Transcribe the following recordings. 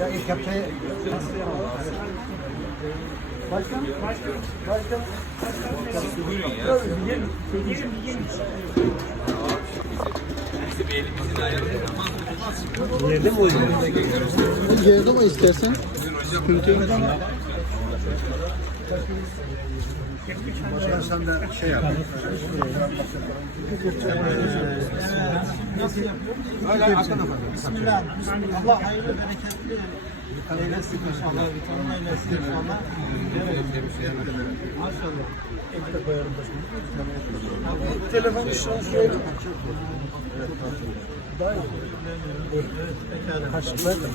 Ya yaptayı Başkan, başkan, başkan. Yerde mi oynuyor? Yerde ama istersen. Sıkıntı yok. Başkan sen de şey yap. Bismillah. Allah hayırlı bereketli. Eylesin inşallah. Vitamin eylesin inşallah. Maşallah. Evde koyarım başkanım. Telefonu şu an şöyle. Daha iyi. Pekala. Kaşıklar da.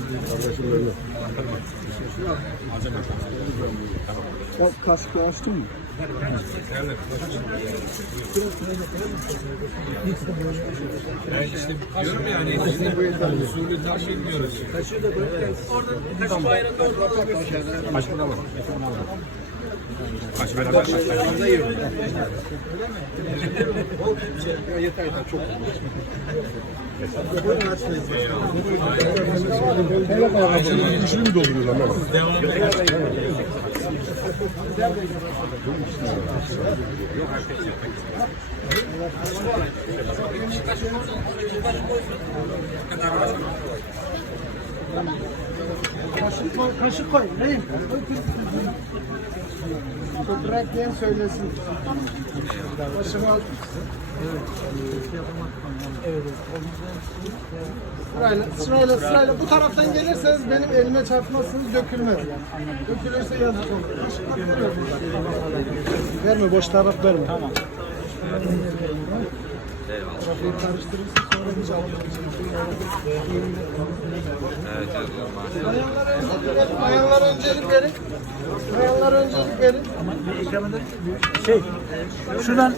Kaskı açtın mı? Ben işte diyorum yani bizim usulü tam bilmiyoruz. Kaç burada var? Kaç beraber Yeter yeter çok. İçini mi dolduruyorlar lan? Kaşık koy, kaşık koy. Neyim? Toprak diyen söylesin. Başımı al. Evet. Sırayla, sırayla, sırayla. Bu taraftan gelirseniz benim elime çarpmazsınız dökülmez. Dökülürse yazık olur. Verme, boş taraf verme. Tamam. Trafiği karıştırırsın sonra hiç Bayanlara öncelik verin. Bayanlara öncelik verin. Bayanlara öncelik verin. Şey, şuradan